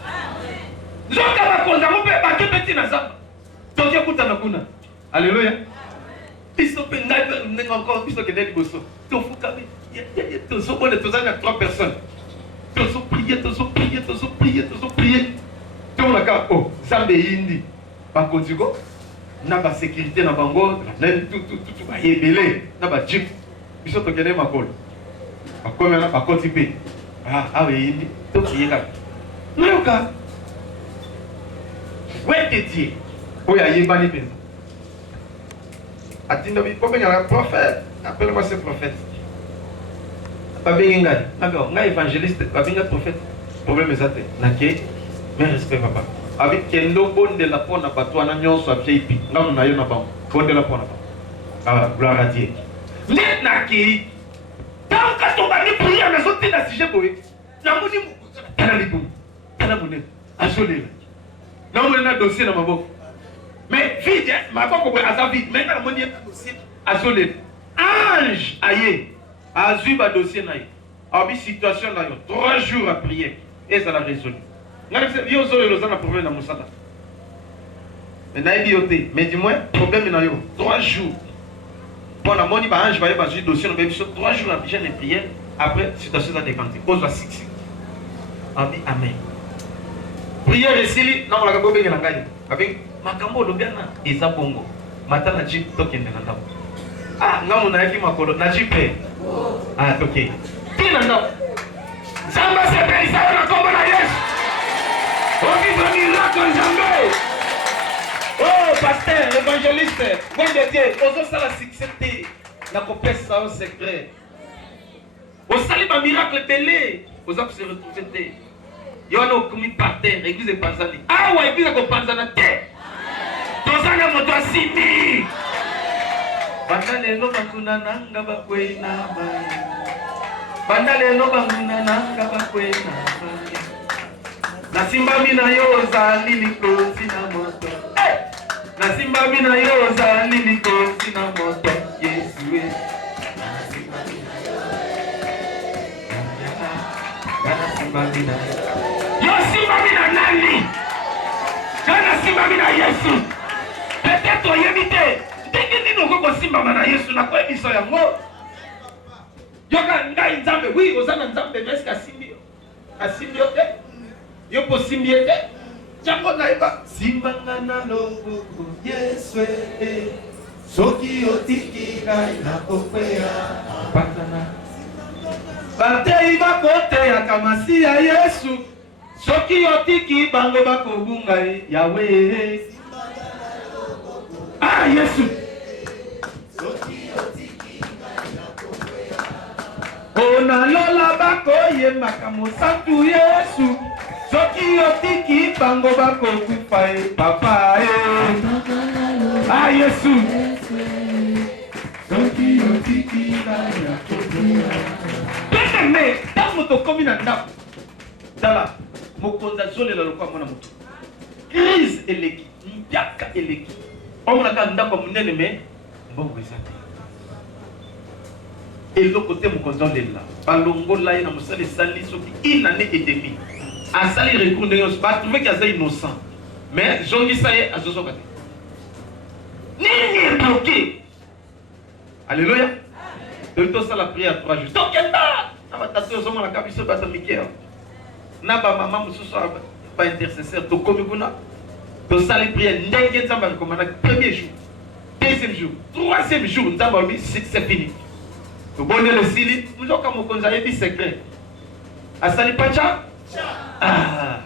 Zoka ba konza mo pe ba kepeti na zamba. Donc écoute na kuna. Alléluia. Piso pe ngai encore piso ke deli boso. To fuka bi. To so bonne to zana 3 personnes. To so prier. To la ka oh, zambe indi. Ba konzigo. Na ba sécurité na bango, na tout ba yebele, na ba jeep. Biso to kene makolo. Ba komi na ba kotipe. Ah we indi. To kiyeka. Noyoka. Ouais Dieu. Oui, il y a un peu. Attendez, il y a un prophète. Appelle-moi ce prophète. Pas bien, un évangéliste, pas bien un prophète. Problème est ça. Mais respect, papa. Avec Kendo, bon de la peau, n'a pas toi, n'a pas toi, VIP. Non, n'a pas toi. Bon de la peau, n'a pas. Ah, gloire à Dieu. N'est n'a qui. Tant qu'on va nous prier, on a sauté dans le sujet pour eux. La monnaie, elle a les bons. Elle a monnaie. Assolé. Non, on a un dossier dans ma boque. Mais vite, ma femme à sa vie, maintenant mon dossier à soleil. Ange, aïe, a vu ma dossier naïe. A vu situation naïe, 3 jours à prier et ça l'a résolu. Il y a un problème dans mon sata. Mais naïe bioté, mais dis-moi, problème naïe, 3 jours. Bon, la monnaie, ange va y avoir un dossier, on va y 3 jours à prier. Après, situation a décanté. Pose la 6. Amen. Prière ici, non, on l'a pas bien avec makambo lobiana eza bongo matana jeep tokende na ndako ngamu na yaki makolo na jeep toke tina ndako zamba se pesa na kombo na Yesu okizo miracle jambe oh pasteur évangéliste bon de Dieu ozo sala succès na kopesa au secret osali ba miracle belé oza se retrouver yono kumi par terre église de Panzani ouais église de Panzana terre tozana moto asimi bandalelo bakuna nanga bakwena baya bandalelo bakuna nanga bakwena baya nasimba mina yo zali likonzi na moto nasimba mina yo zali likonzi na moto Yesu we nasimba mina yo simba mina nani kana simba mina Yesu. Peut-être yebite ndenge nini okoko simba mana Yesu na kwa biso yango yoka ngai nzambe oui ozana nzambe meska asimbi yo te yo po simbi te jango na eba simba ngana loboko Yesu soki otiki ngai na kopea patana batei bakote ya kamasi ya Yesu soki otiki bango bakobunga Yahweh Yesu. Ona lola bako ye makamu santu Yesu. Soki otiki bango bako kufae papa Ah Yesu. Soki otiki baya kufae. Pende tamu to komi na ndapo. Dala mokonza zole la lokwa mwana mutu. Crise eleki, mpiaka eleki. Omona ka ndapo munene me mbongo ezate. Et l'autre côté, mon content est là. Balongo là, il a montré sali sur une année et demie. À sali recours de nous, pas trouvé qu'il y a innocent. Mais j'en dis ça y est, à ce soir. Ni bloqué. Alléluia. De tout ça la prière 3 jours. Donc elle va. Ça va t'asseoir sur la cabine sur le Michael. Na ba maman musu so pas intercesseur. To comme kuna. To sali prière. N'inquiète pas comme un premier jour, deuxième jour, troisième jour. Nous avons mis c'est fini. Le bonnet le sili, nous avons comme on a dit secret. Asali pacha? Ah.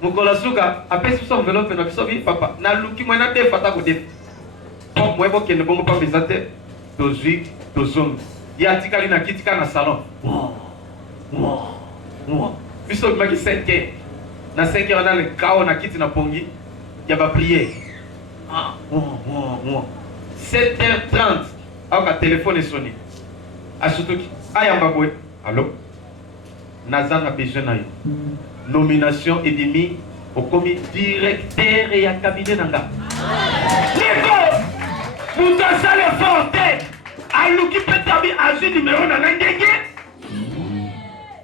Mukolasuka, après ce enveloppe, na bisobi papa. Na luki mwana te fata ko def. Bon, moi bo kene bongo pa bizate. Tozui, tozong. Ya tikali na kitika na salon. Bisobi maki 5h. Na 5h on a le chaos na kiti na pongi. Ya ba prier. 7h30. Aka téléphone sonné. Asutoki, ayamba boy. Allô? Nazan a besoin na yo. Nomination et demi au comité directeur et à cabinet nanga. Nico! Vous dansez le forte. Aluki petabi azu numéro na ngenge.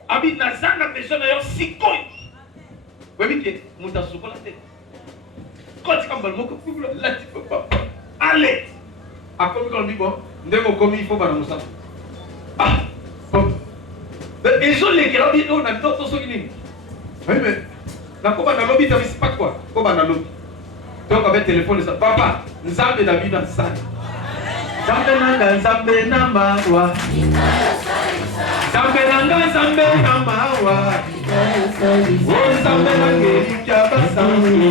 Abi Nazan a besoin na yo sikoi. Oui, mais muta sukola te. Quand tu kambal moko kubula la tu peux pas. Allez. A comme quand dit bon, ndemo comme il faut ba na musa. Ah, bon. Et je l'ai dit, on a d'autres choses. Oui, mais, dans le lobby, tu ne sais pas quoi. Comment dans le lobby? Donc, avec le téléphone, papa, nous avons la vie dans le salle. Zambe na mawa. Zambe na mawa. Oh, zambe na ngeri kia basangi.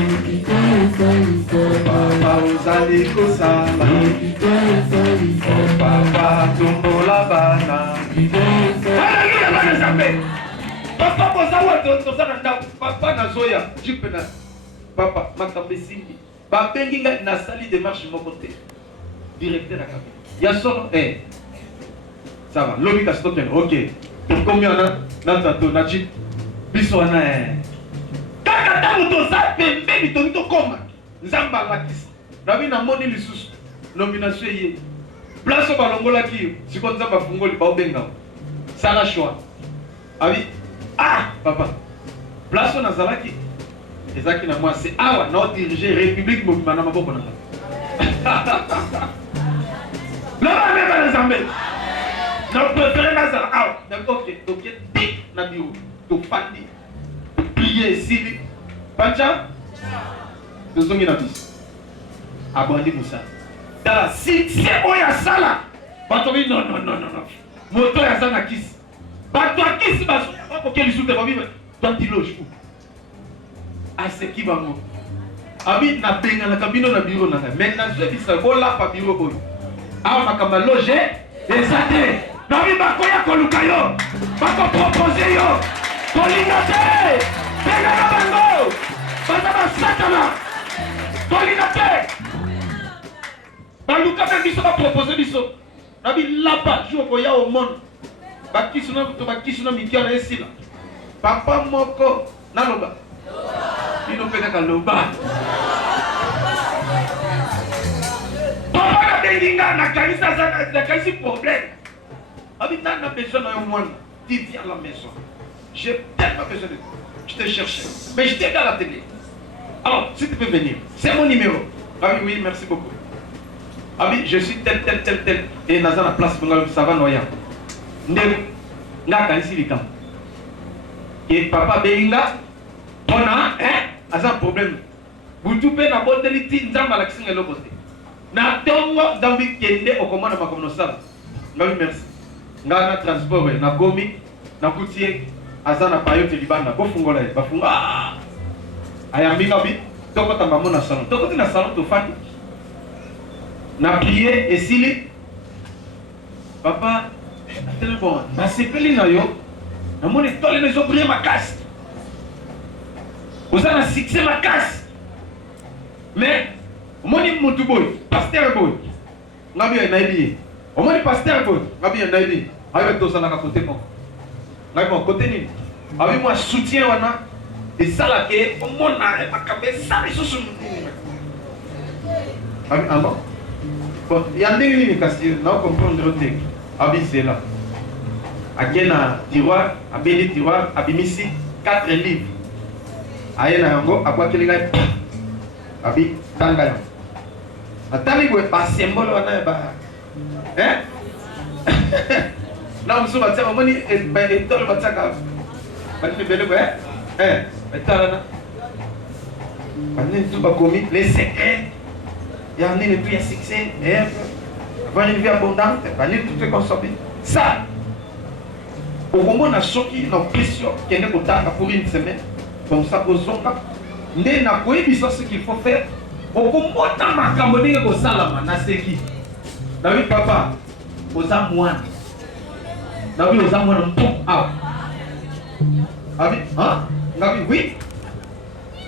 Papa, uzali kusala. Oh, papa, tumbola bana. Hallelujah, bana zambe. Papa, papa na zoya. Jipena. Papa, makambe simbi. Papa, benginga na sali démarche mon côté. Directeur à cabine. Ya solo, ça va, lobby castoken, ok. Pour combien on a dans ton nachi? Biswana, Kaka tangu to sa pembe ni to koma. Nzamba lakisi. Nabi na moni lisusu. Nomination ye. Place balongola ki, siko nzamba fungoli ba obenga. Sala choix. Abi, papa. Place na zalaki. Ezaki na moi c'est awa na diriger République mobimana maboko na. Là, même à l'Assemblée. Nous préférons Nazar. Ok, donc, dit, na bio, to fandi, prier ici, Pacha, nous sommes na bis. Abandé Moussa. Dans si c'est moi à ça là, Batobi non. Moto ya ça na kiss. Bato a kiss baso. Ok, les sous te va vivre. Toi tu loges où? À ce qui va moi. Abi na benga na cabine na bureau na. Maintenant je dis ça voilà pas bureau boy. Awa makamba loge ezate nabi bakoya koluka yo bako propose yo kolinga te pega na bango bana basakana kolinga te baluka pe biso ba propose biso nabi lapa jo koya au monde bakisuna to bakisuna mikia na esila papa moko naloba bino peka kaloba na kanisa ça na kanisa problème. Habite na besoin d'un moine. Tu viens à la maison. J'ai tellement besoin de toi. Je te cherchais. Mais je t'ai à la télé. Alors, si tu peux venir. C'est mon numéro. Ah oui, merci beaucoup. Ah oui, je suis tel. Et Nazar la place pour ça va noyer. Nga kanisi likam. Et papa Beinga, on a un problème. Vous toupez na boteli tinzamba la kisinga lo côté. Na tongo zambi kende okomana makono sala. Ngabi merci. Ngana transport na gomi na kutie azana payote libanda ko fungola ba funga. Ayambi ngabi toko tamba mona salon. Toko tina salon to fati. Na prier et sili. Papa bon, nasepeli na yo namoni etole ezobrie makasi oza na succès makasi mais omoni motu boy pasteur boy ngabi nayebi ye omoni pasteur boy ngabi nayebi ayo tozalaka kote moko ngabi mo kote nini abi mwa soutien wana esalake omona makambo esala lisusu abi amba bon ya ndenge nini kasi na comprendre te abi zela ake na tiroir abeli tiroir abimisi 4 livres aye na yango akwakeli ngai abi tanga yango atali boye basymbole wana ya na mosusu batiaka omoni etole batiaka banini bele boye etalana banini tu bakomi les secrets ya nini tu ya succès avoir une vie abondante banini tu te consommer ça okomona soki na pression kende kotanga pour une semaine comme ça ozonga nde nakoyebisa ce qu'il faut faire okomona makambo ndenge kosalama na seki nabi papa oza mwana nabi oza mwana mpuku awa abi ngabi oui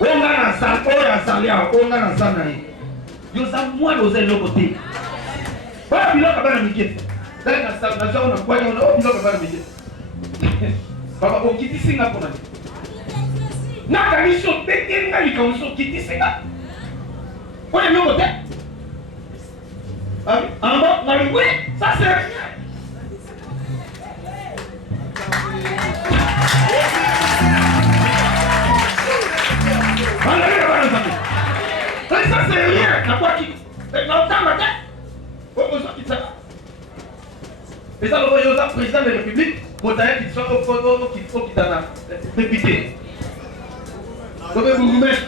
onga na sala oyo asali awa onga na sala na ye yoza mwana oza eloko te oyo biloko bana mike dai nazao na kwanya ona oyo biloko bana mike papa okitisi nga mpona te nakanisi obeteli nga likambo so okitisi nga oyo eloko te amba ngai oui ça c'est rien ça c'est rien na kwa ki na utanga te oyo so kitaka eza lobo yo za président de la république motaye qui soit au kitana député lobe bourgmestre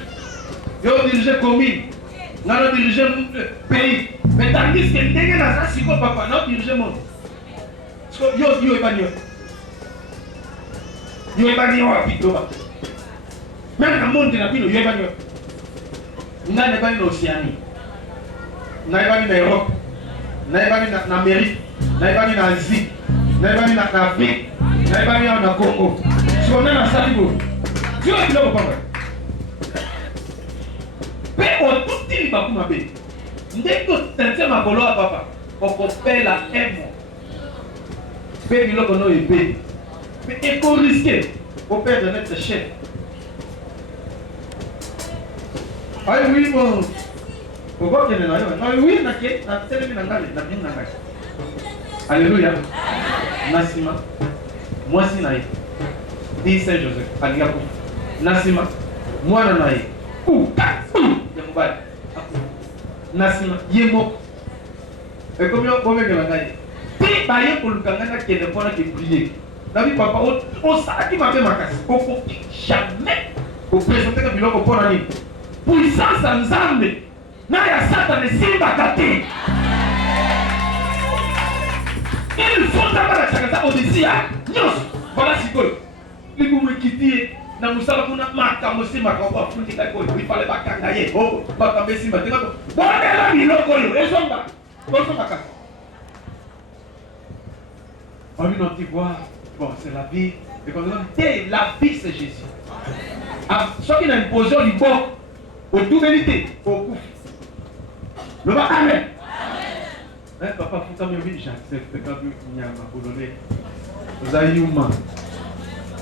yo diriger commune nano diriger pays mais tandis que ndenge naza siko papa na diriger monde yo ebani wapi toba même na monde na bino yo ebani ngai nebani na Océanie naibani na Europe naibani na Amérique naibani na Asie naibani na Afrique naibani na Congo sikona na salibo sio biloko pamba pe otutili bakuma be ndeko tente makolo ya papa okopela emo pe biloko no ebe pe eko risqué pour perdre notre chef. Aïe oui bon pourquoi qu'il est là oui na ke na télé na ngale na bien na ngale alléluia nasima moi si naï dit Saint Joseph aliapo nasima mwana naï ya mbali nasima yemo et comme on veut que la gagne ti baye ko lukanga na kende pona ke prier David papa on ça qui m'a fait ma casse au jamais au présenter que biloko pona ni puissance nzambe na ya Satan simba kati il faut d'abord la chakata odisia nyos voilà sikoyo libumu kitie na musala kuna makambo simba kwa fundi kako il fallait bakanga ye oh makambo simba tenga bonela biloko yo ezonga bonsoka kaka on vient de voir bon c'est la vie et quand on dit la vie c'est Jésus ce qui n'a imposé au niveau au tout vérité au coup le va amen papa faut quand même j'accepte quand même il y a ma bololé vous avez humain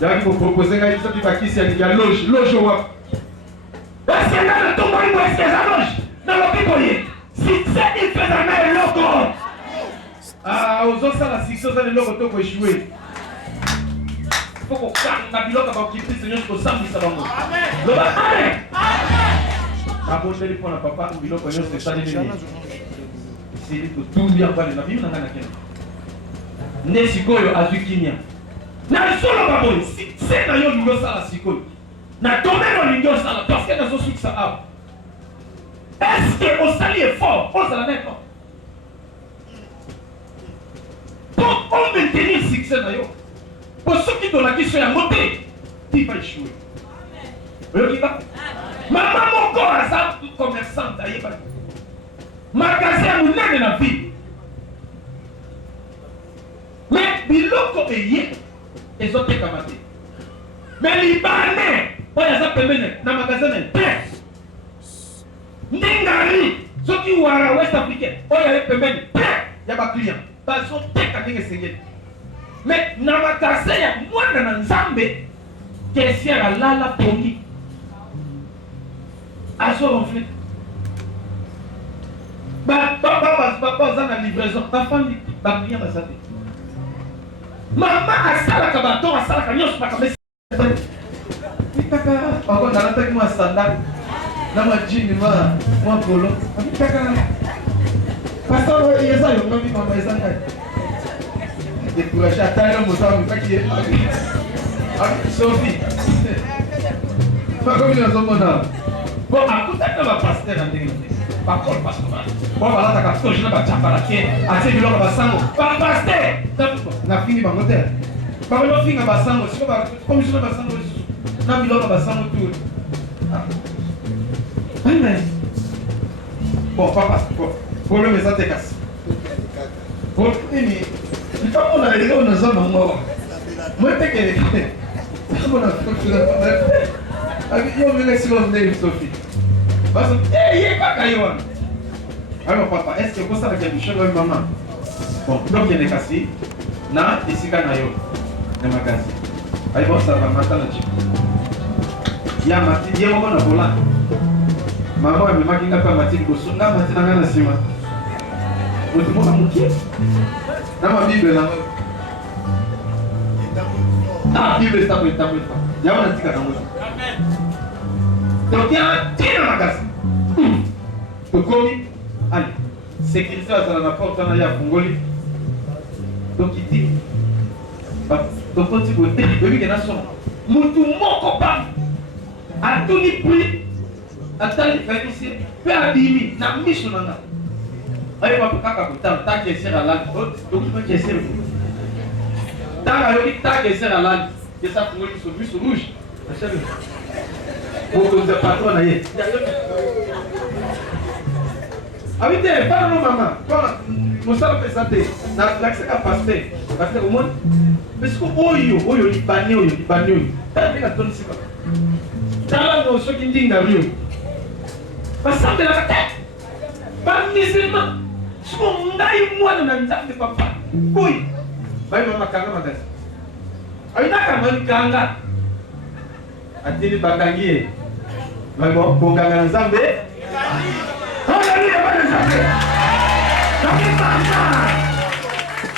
il faut proposer quelque chose qui va qui c'est il y a loge wa est-ce que là le tombeau il est la loge dans le picoyer si c'est il fait un logo aux autres ça la succès dans le logo to ko échouer faut qu'on kanga biloko ba ki Seigneur ko sambisa bango amen le va amen abondeli mpona papa biloko nyonso esaleli esili kotumbi ambale na bino na ngai na kende nde sikoyo azwi kimia na soloba boye se na yo olingi osala sikoyo na domaine olingi osala parce que nazosukisa awa est-ce que osali effort ozala na effort pour maintenir succès na yo po soki tolaki so yango te ti va échouer oyoki ba mama moko aza commerçante ayebaki magasin ya monene na ville mais biloko eye ezoteka te. Mais libanais oyo aza pembeni na magasin na plein. Ndingari soki wara West Africain oyo aye pembeni plein ya ba client bazoteka ndenge esengeli. Mais na magasin ya mwana na Nzambe caissière alala pongi azo ronfle. Baza na livraison bafandi baclient baza te. Mama asalaka bato asalaka nyonso bakamesi kaka ako nalataki mwa sandali na mwa jini mwa polo kaka pastor eza yongomi mama eza ngai découragé atali moto amekaki ye Sophie bakomi nazomona bon akutaki na bapaster na ndenge bakolo pastoral po balataka toje na bacambala te atie biloko basango bapaster nafini bango te bakonofinga basango siko bakomiso na basango na biloko basango tu bon papa problème eza te kasi nini likamona eleko naza nango motekele amona yo milesilo ndeni Sophie baso ye kaka yo wana. Alors papa, est-ce que vous savez quelque chose maman? Bon, donc il y a kasi na isika na yo na magazi. Ayi bon ça va matin na chipo. Ya mati ye moko na bola. Mama me makinga pa mati boso na mati na ngana sima. Otu mo amuki. Na ma Bible na. Ah, Bible está muito. Ya wana tika na moto. Amen. Donc ya tina magazi. Tokomi allez, sécurité à la porte en arrière congolais. Donc il dit, donc quand tu veux dire, il y a son, mutu moko bam, à tout les prix, à tout les prix ici, peu abîmé, na mission nana. Allez papa kaka putain, ta qui est à la, donc tu peux qui est le. Ta qui est à la, que ça pour lui sur bus rouge. Pour que le patron aille. Ah oui, pas non maman. Quand nous sommes présentés, l'accès à passer, parce que au moins, parce que oyo libanais, t'as vu la tonne ici. T'as là dans ce qui dit dans Rio. Parce que la tête, pas musulman. Ce qu'on a eu moi dans le de papa. Oui. Bah maman kanga magas. Ah oui, d'accord, kanga. Atili batangier. Mais bon kanga nzambe. Hallelujah, Bwana Zambia.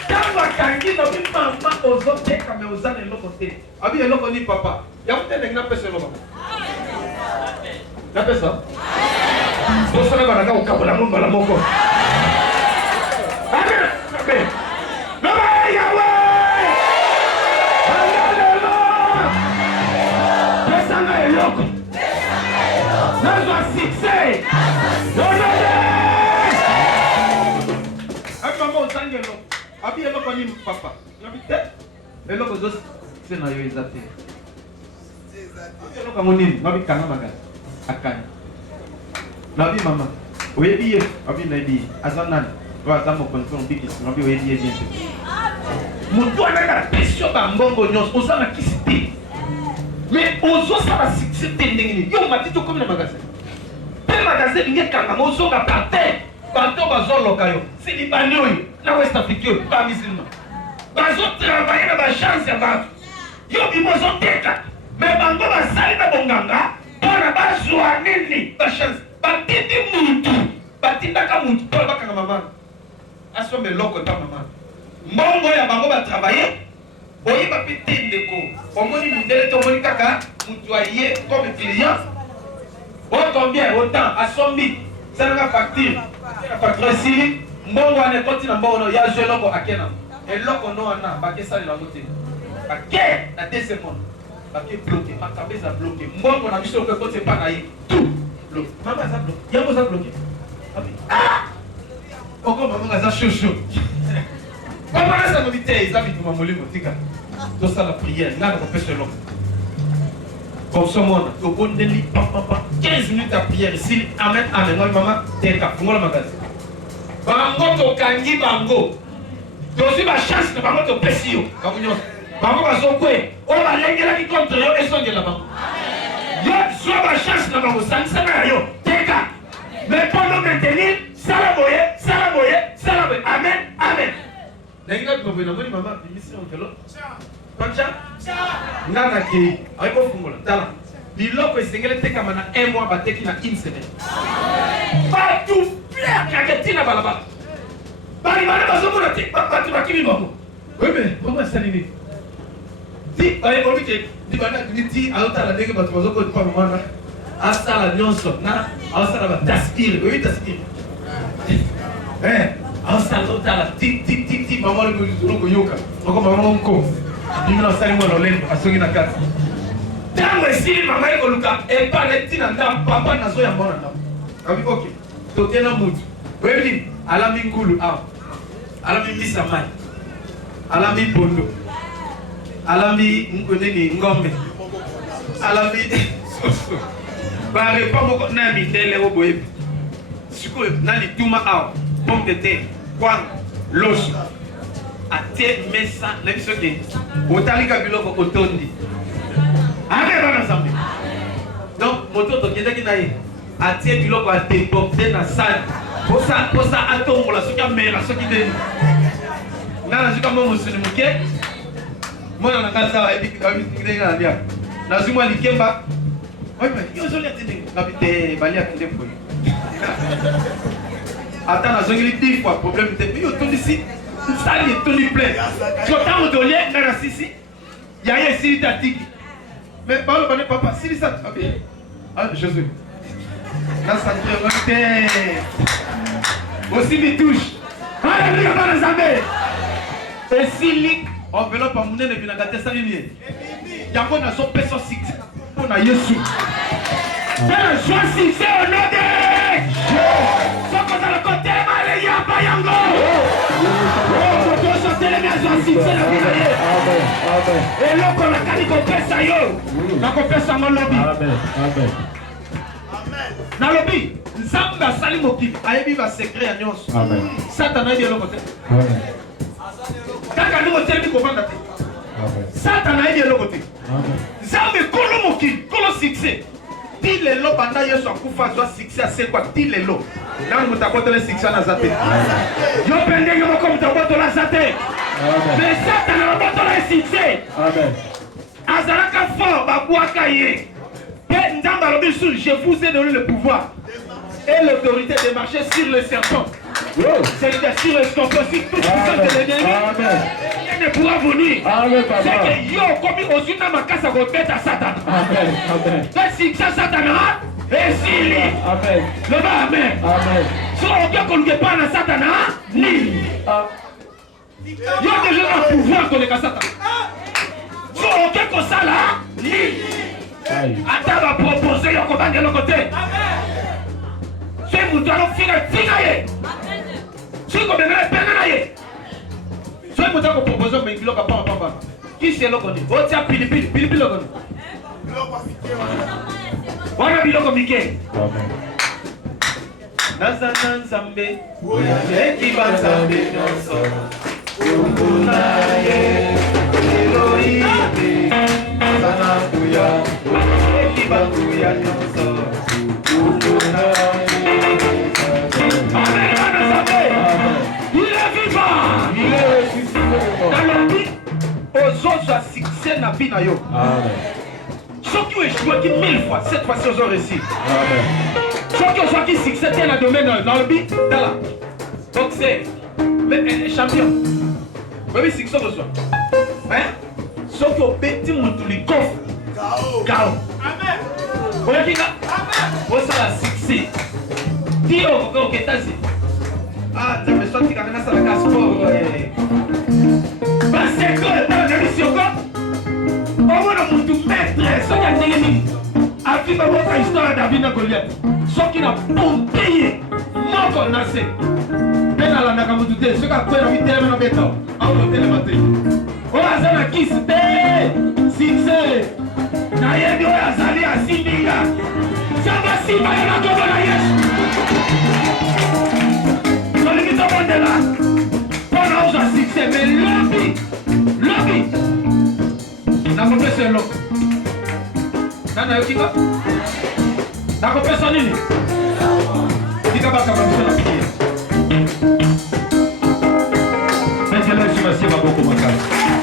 Tangu akangi na mama ozoteka me ozana eloko te. Abi eloko ni papa. Ya mutende ngina pesa eloko. Amen. Na pesa? Amen. Bosana bana ka ukabola mumba la moko. Amen. Amen. Baba yawe. Hallelujah. Pesa na eloko. Nazo succès. Abi eloko ni papa. Nabi te. Eloko zo se na yo ezate. Eloko monini, nabi kanga maga. Akani. Nabi mama. Oyebi ye, abi na bi azanan. Wa azamo konton bikis, nabi oyebi ye bien. Mutu anaka pression ba mbongo nyos, ozana kisiti. Mais ozo sala succès ndengini. Yo matito comme na magasin. Pe magasin nge kanga mozo ka parte. Bato bazoloka yo. C'est libanais oyo. Na West Africain, pas musulman. Bazo travailler na ba chance ya bato. Yo bimozo teka. Mais bango basali na bonganga, pona bazwa nini ba chance. Batindi mutu. Batindaka mutu pona bakanga mama. Asombe loko ta mama. Mbongo ya bango ba travailler. Oyi ba pitinde ko. Omoni mundele to moni kaka mutu aye comme client. Combien autant asombi. Ça na facture. La facture ici. Mbongo ane koti na mbongo ya je loko akena. Eloko no ana ba ke sali la moté. Ba ke na deuxième monde. Ba ke bloqué, ba kabeza bloqué. Mbongo na biso ko koti pa na yi. Tout bloqué. Mama za bloqué. Yango za bloqué. Ah! Oko mama za chouchou. Mama za no bité, za bitu mamolimo tika. To ça la prière, là on peut se loko. Comme ce monde, au bon délit, 15 minutes à prière ici. Amen, amen. Maman, t'es cap. Pour moi, le magasin. Bango to kangi bango. tosi bachance na bango topesi yo bango bazokwe oyo balengelaki contre yo esongela bango yo zwa bachance na bango sangisana ya yo teka mais pendant maintenir sala boye amen nenga tukobe na moni mama bimisi onkelo pancha ngana ke ayiko fungola tala biloko esengele tekama na 1 mois bateki na 1 semaine batu kaketina balabala bali bana bazomona te batu bakimi bango webe mama salini ti ay olike di bana ti alotala ndenge batu bazoko pa mama asala nyonso na asala ba taskir oui taskir asala otala ti mama le yoka oko mama onko dimina sali mwana lendo asongi na kati tango esili mama ekoluka epane tina nda papa nazo ya mwana nda abi ok totena mutu webi alami ngulu awa alami misa mai alami bondo alami nini ngombe alami bare pa moko na mitele oboyebi sikoyo nani tuma awa pomme de terre kwang loso ate mesa na biso ke otalika biloko otondi ane bana zambe donc moto tokendaki na ye atie biloko adeborde na sale posa atombola soki amela soki ndeni nga nazwi kamo mosuni moke mwana na ngai sawa ndenge na lia nazwi mwa likemba yo ozolia te ndenge nabi te baliaki nde foyi ata nazongeli 10 fois problème te yo otondisi sali etondi plein so ntango tolie ngai na sisi yaye esili tatiki mais baloba ne papa silisa jésus nasante aussi mi touche alléluia bana nzambe esili enveloppe monene binanga te sali nini yango nazopesa succès mpona yesu pena joie succès au nom de sokozala kotema le yamba yango tosotelemi azwa succès na bina ye eloko nakali kopesa yo nakopesa ngo lobi nalobi nzambe asali mokili ayebi basekret ya nyonso satana ayebi eloko te kaka ndenge otelemi kovanda te satana ayebi eloko te nzambe kolo mokili kolo succès ti lelo banda yesu akufa azwa succès asekwa ti lelo nani moto akotela succès naza te yo mpe ndenge moko moto abotola aza te mais satana babotola ye succès azalaka fort babwaka ye mpe nzambe alobi sur je vous ai donné le pouvoir et l'autorité de marcher sur le serpent c'est sur le scorpion sur toute puissance de l'ennemi rien ne pourra vous nuire c'est que yo komi ozwi na makasi ya kobeta satana mpe succès satana esili loba amen so oke koluka epai na satana nini yo deja na pouvoir koleka satana so oke kosala nini ata bapropose yo kobanga eloko te soki moto alofinga ye soki kobengana epenga na ye soki moto akopropose omengi biloko apamapamba kisi eloko nini otia pilipili eloko nini wana biloko mike naza na nzambe eki banzambe nyonso kumbuna ye eloite sana kuya eki bankuya nyonso kumbuna ye il est vivant nalobi ozozwa succès na vie na yo soki oéchouaki 1000 fois cette fois-ci ozo réussir soki ozwaki succès te na domaine nalobi tala donc c'est champion oyebi succès ozozwa soki obeti motu likofu kao oyekinga osala succès ti okoki oketasi nzambe sotikanga nasalaka sport baseko etala na bisioko omona mutu maître soki andenge nini afika bota histoire ya David na Goliath soki na pompe ye moko na se mpe nalandaka mutu te soki akwela bitelema na beta aotelema te oyo aza na kisi te succès nayebi oyo azali asimbinga nzambe asimba ye na kombo na Yesu tolingi tobondela mpona ozwa succès nakopesa eloko nana yokinga nakopesa nini tika bakaba biso na priere metela yesu basie maboko makasi